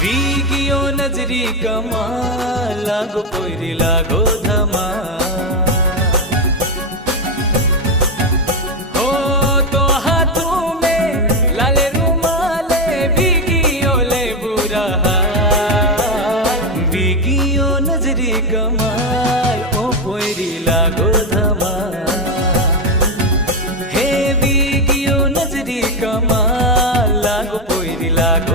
वीगियो नजरी कमाल लागो पोरी लागो धमाल हो तो हाथों में लाले रुमाले वीगियो ले बुरा हाल वीगियो नजरी कमाल ओ पोरी लागो धमाल हे वीगियो नजरी कमाल लागो पोरी लागो